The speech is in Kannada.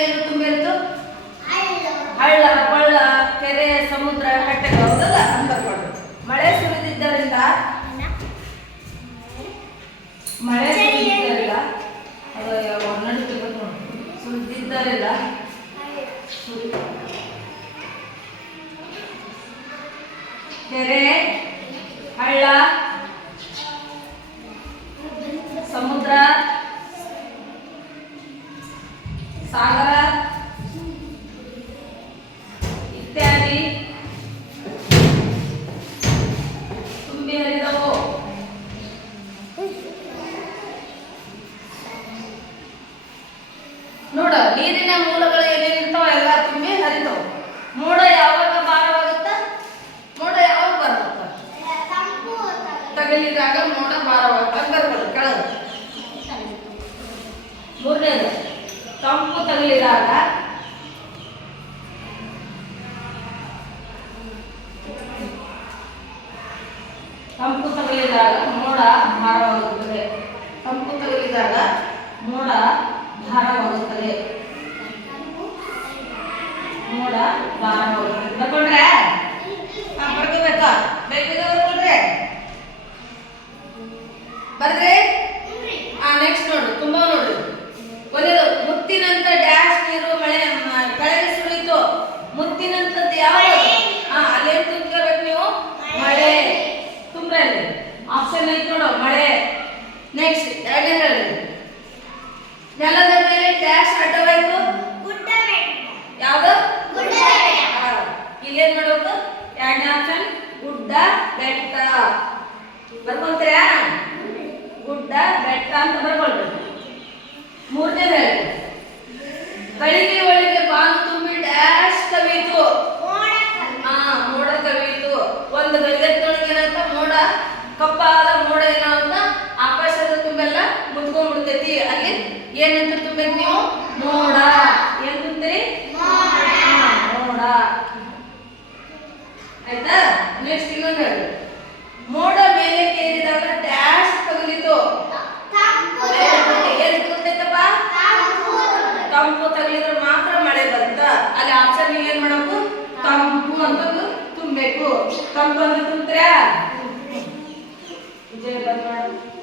ಏನು ತುಂಬಿರುತ್ತು ಹಳ್ಳ. ಕೊಳ್ಳ ಕೆರೆ ಸಮುದ್ರ ಕಟ್ಟೆಗಳು ಹೌದಲ್ಲ? ಅಂತ ಬರ್ಕೊಂಡು ಮಳೆ ಸುರಿದಿದ್ದರಿಂದ? ಮಳೆ ಸುರಿದಿದ್ದರಿಂದ? ಸುರಿದಿದ್ದರಿಂದ? ಸುರಿ ಕೆರೆ ಹಳ್ಳ ಸಾಗರ ಇತ್ಯಾದಿ. ತುಂಬಿ ಹರಿದವು. ನೋಡ, ನೀರಿನ ಮೂಲಗಳು ಏನೇನಿರ್ತಾವ ಎಲ್ಲ ತುಂಬಿ ಹರಿದವು. ಮೋಡ ಯಾವಾಗ ಭಾರವಾಗುತ್ತ? ಮೋಡ ಯಾವಾಗ ಬರುತ್ತ? ತಗಲಿದಾಗ ಮೋಡ ಭಾರವಾಗುತ್ತೆ. ಅಂಗರ್ಗಳು ಕೆಳಗೆ. ಮೂರನೇದು. ತಂಪು ತಗಲಿದಾಗ ತಂಪು ತಗಲಿದಾಗ ಮೋಡ ಭಾರವಾಗುತ್ತದೆ. ತಂಪು ತಗಲಿದಾಗ ಮೋಡ ಭಾರವಾಗುತ್ತದೆ. ಮೋಡ ಭಾರವಾಗುತ್ತದೆ. ತಗೊಂಡ್ರೆ ಬರ್ಕೋಬೇಕಾ? ಬೇಕಿದ್ರೆ ಬರ್ಕೊಳ್ರಿ ಬರ್ರಿ ನೆಕ್ಸ್ಟ್ ನೋಡು, ತುಂಬಾ ನೋಡು ಕೊನೆಯದು ಮುತ್ತಿನಂತ ಡ್ಯಾಶ್ ನೀರು ಮಳೆ ಮ- ಕೆಳಗೆ ಸುರಿಯಿತು ಮುತ್ತಿನಂತದ್ದು ಯಾವುದು ಹಾ ಅಲ್ಲೇನ್ ತುಂಬ್ಕೋಬೇಕು ನೀವು ಮಳೆ ತುಂಬ್ರಿ ಅಲ್ಲಿ ಐತಿ ನೋಡು, ಮಳೆ. ನೆಕ್ಸ್ಟ್ ಹೇಳಿ ನೆಲದ ಮೇಲೆ ಡ್ಯಾಶ್ ಅಡ್ಡವಾಯ್ತು ಯಾವ್ದು. ಇಲ್ಲೇನ್ ಮಾಡ್ಬೇಕು? ಎರಡನೇ ಆಪ್ಷನ್ ಗುಡ್ಡ, ಬೆಟ್ಟ. ಬರ್ಕೊಂತೀರಾ ಗುಡ್ಡ, ಬೆಟ್ಟ ಅಂತ ಬರ್ಕೊಳ್ಬೇಕು. ಮೂರನೇದು ಹೇಳಿ ಗಳಿಗೆ ಒಳಗೆ ಬಾನು ತುಂಬಿ ಡ್ಯಾಶ್ ಕವಿಯಿತು ಹಾ ಮೋಡ ಕವಿಯಿತು ಒಂದು ಗಜೆಟ್ನೊಳಗೆ ಏನಂತ ಮೋಡ ಕಪ್ಪಾದ ಮೋಡ ಏನೋ ಅಂತ ಆಕಾಶದ ತುಂಬೆಲ್ಲ ಮುತ್ಕೊಂಡ್ಬಿಡ್ತೈತಿ ಅಲ್ಲಿ ಏನಂತ ತುಂಬಬೇಕು ನೀವು? ಮೋಡ. ಏನ್ ತುಂಬ್ತೀರಿ? ಮೋಡ. ಆಯ್ತಾ? ನೆಕ್ಸ್ಟ್ ಇನ್ನೊಂದು ಮೋಡ ಮೇಲೆ ಕೇರಿದಾಗ ಡ್ಯಾಶ್ ತಗುಲಿತು. ಏನ್ ತಂಪು ತಗಲಿದ್ರೆ ಮಾತ್ರ ಮಳೆ ಬರುತ್ತ ಅಲ್ಲಿ ಆಪ್ಷನ್ ನೀವು ಏನ್ ಮಾಡಬೇಕು? ತಂಪು ಅಂತಂದು ತುಂಬಬೇಕು. ತಂಪು ಅಂದ್ರೆ ತುಂಬ್ತೀರಾ? ವಿಜಯ ಬಂದ್